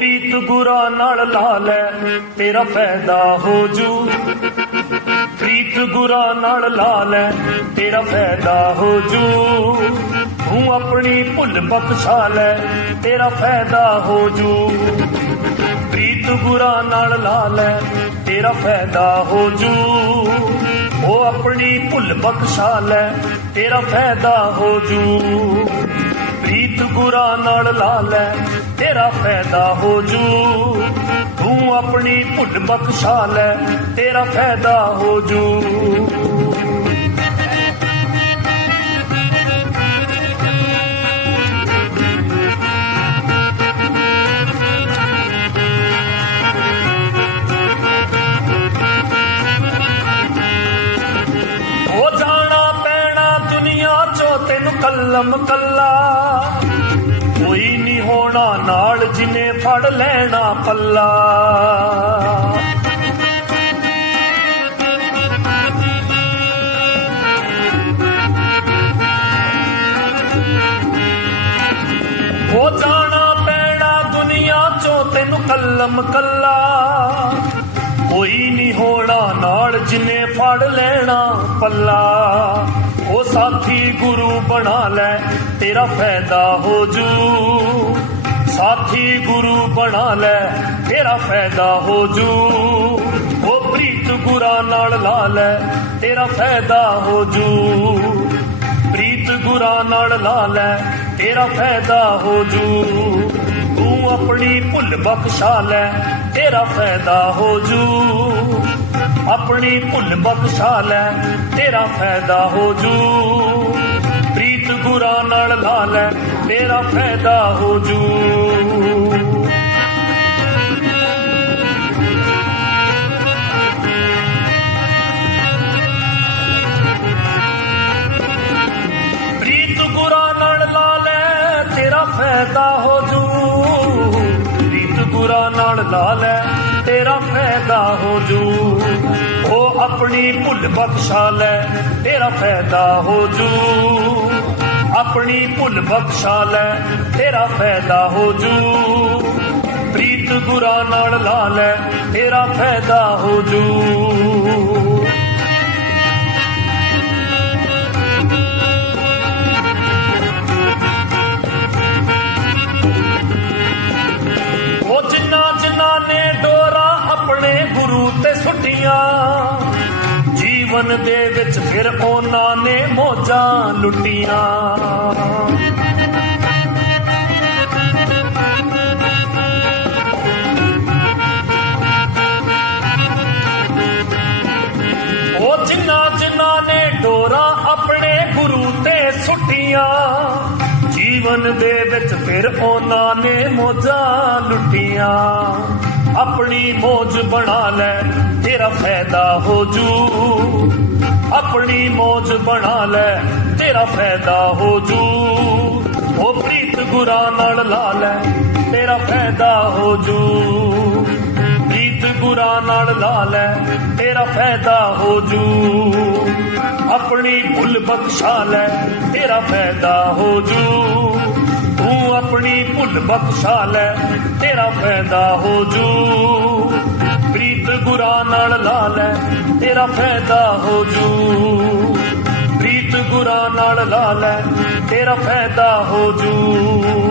ਪ੍ਰੀਤ ਗੁਰਾਂ ਨਾਲ ਲਾ ਲੈ, ਤੇਰਾ ਫਾਇਦਾ ਹੋ ਜੂ। ਪ੍ਰੀਤ ਗੁਰਾਂ ਨਾਲ ਲਾ ਲੈ, ਤੇਰਾ ਫਾਇਦਾ ਹੋ ਜੂ। ਤੂੰ ਆਪਣੀ ਭੁੱਲ ਬਖਸ਼ਾ ਲੈ, ਤੇਰਾ ਫਾਇਦਾ ਹੋ ਜੂ। ਪ੍ਰੀਤ ਗੁਰਾਂ ਨਾਲ ਲਾ ਲੈ, ਤੇਰਾ ਫਾਇਦਾ ਹੋ ਜੂ। ਉਹ ਆਪਣੀ ਭੁੱਲ ਬਖਸ਼ਾ ਲੈ, ਤੇਰਾ ਫਾਇਦਾ ਹੋ ਜੂ। ਪ੍ਰੀਤ ਗੁਰਾਂ ਨਾਲ ਲਾ ਲੈ ਤੇਰਾ ਫਾਇਦਾ ਹੋ ਜੂ। ਤੂੰ ਆਪਣੀ ਭੁੱਲ ਬਖਸ਼ਾ ਲੈ, ਤੇਰਾ ਫਾਇਦਾ ਹੋ ਜੂ। ਹੋ ਜਾਣਾ ਪੈਣਾ ਦੁਨੀਆ ਚੋਂ ਤੈਨੂੰ ਕੱਲਮ ਕੱਲਾ। ਕੋਈ ਨਹੀਂ ਹੋਣਾ ਨਾਲ ਜਿਨੇ ਫੜ ਲੈਣਾ ਪੱਲਾ। ਹੋ ਜਾਣਾ ਪੈਣਾ ਦੁਨੀਆ ਚੋਂ ਤੈਨੂੰ ਕੱਲਮ ਕੱਲਾ। ਕੋਈ ਨਹੀਂ ਹੋਣਾ ਨਾਲ ਜਿਨੇ ਫੜ ਲੈਣਾ ਪੱਲਾ। ਸਾਥੀ ਗੁਰੂ ਬਣਾ ਲੈ, ਤੇਰਾ ਫਾਇਦਾ ਹੋ ਜੂ। ਸਾਥੀ ਗੁਰੂ ਬਣਾ ਲੈ, ਤੇਰਾ ਫਾਇਦਾ ਹੋ ਜੂ। ਉਹ ਪ੍ਰੀਤ ਗੁਰਾਂ ਨਾਲ ਲਾ ਲੈ, ਤੇਰਾ ਫਾਇਦਾ ਹੋ ਜੂ। ਪ੍ਰੀਤ ਗੁਰਾਂ ਨਾਲ ਲਾ ਲੈ, ਤੇਰਾ ਫਾਇਦਾ ਹੋ ਜੂ। ਤੂੰ ਆਪਣੀ ਭੁੱਲ ਬਖਸ਼ਾ ਲੈ, ਤੇਰਾ ਫਾਇਦਾ ਹੋ ਜੂ। ਆਪਣੀ ਭੁੱਲ ਬਖਸ਼ਾ ਲੈ, ਤੇਰਾ ਫਾਇਦਾ ਹੋ ਜੂ। ਪ੍ਰੀਤ ਗੁਰਾਂ ਨਾਲ ਲਾ ਲੈ, ਤੇਰਾ ਫਾਇਦਾ ਹੋ ਜੂ। ਪ੍ਰੀਤ ਗੁਰਾਂ ਨਾਲ ਲਾ ਲੈ, ਤੇਰਾ ਫਾਇਦਾ ਹੋ ਜੂ। ਪ੍ਰੀਤ ਗੁਰਾਂ ਨਾਲ ਲਾ ਲੈ ਤੇਰਾ ਫਾਇਦਾ ਹੋ ਜੂ। ਉਹ ਆਪਣੀ ਭੁੱਲ ਬਖਸ਼ਾ ਲੈ, ਤੇਰਾ ਫਾਇਦਾ ਹੋ ਜੂ। ਆਪਣੀ ਭੁੱਲ ਬਖਸ਼ਾ ਲੈ, ਤੇਰਾ ਫਾਇਦਾ ਹੋ ਜੂ। ਪ੍ਰੀਤ ਗੁਰਾਂ ਨਾਲ ਲਾ ਲੈ, ਤੇਰਾ ਫਾਇਦਾ ਹੋ ਜੂ। ਤੇ ਜੀਵਨ ਦੇ ਵਿੱਚ ਫਿਰ ਉਹਨਾਂ ਨੇ ਮੋਜਾਂ ਲੁੱਟੀਆਂ। ਉਹ ਜਿੰਨਾ ਜਿੰਨਾ ਨੇ ਡੋਰਾ ਆਪਣੇ ਗੁਰੂ ਤੇ ਸੁੱਟੀਆਂ। ਜੀਵਨ ਦੇ ਵਿੱਚ ਫਿਰ ਉਹਨਾਂ ਨੇ ਮੋਜਾਂ ਲੁੱਟੀਆਂ। ਆਪਣੀ ਮੋਜ ਬਣਾ ਲੈ ਤੇਰਾ ਫਾਇਦਾ ਹੋ ਜੂ। ਆਪਣੀ ਮੋਜ ਬਣਾ ਲੈ, ਤੇਰਾ ਫਾਇਦਾ ਹੋ ਜੂ। ਉਹ ਪ੍ਰੀਤ ਗੁਰਾਂ ਨਾਲ ਲਾ ਲੈ, ਤੇਰਾ ਫਾਇਦਾ ਹੋ ਜੂ। ਪ੍ਰੀਤ ਗੁਰਾਂ ਨਾਲ ਲਾ ਲੈ, ਤੇਰਾ ਫਾਇਦਾ ਹੋ ਜੂ। ਆਪਣੀ ਭੁੱਲ ਬਖਸ਼ਾ ਲੈ, ਤੇਰਾ ਫਾਇਦਾ ਹੋ ਜੂ। ਤੂੰ ਆਪਣੀ ਭੁੱਲ ਬਖਸ਼ਾ ਲੈ, ਤੇਰਾ ਫਾਇਦਾ ਹੋ ਜੂ। ਗੁਰਾਂ ਨਾਲ ਲਾ ਲੈ, ਤੇਰਾ ਫਾਇਦਾ ਹੋ ਜੂ। ਪ੍ਰੀਤ ਗੁਰਾਂ ਨਾਲ ਲਾ ਲੈ, ਤੇਰਾ ਫਾਇਦਾ ਹੋ ਜੂ।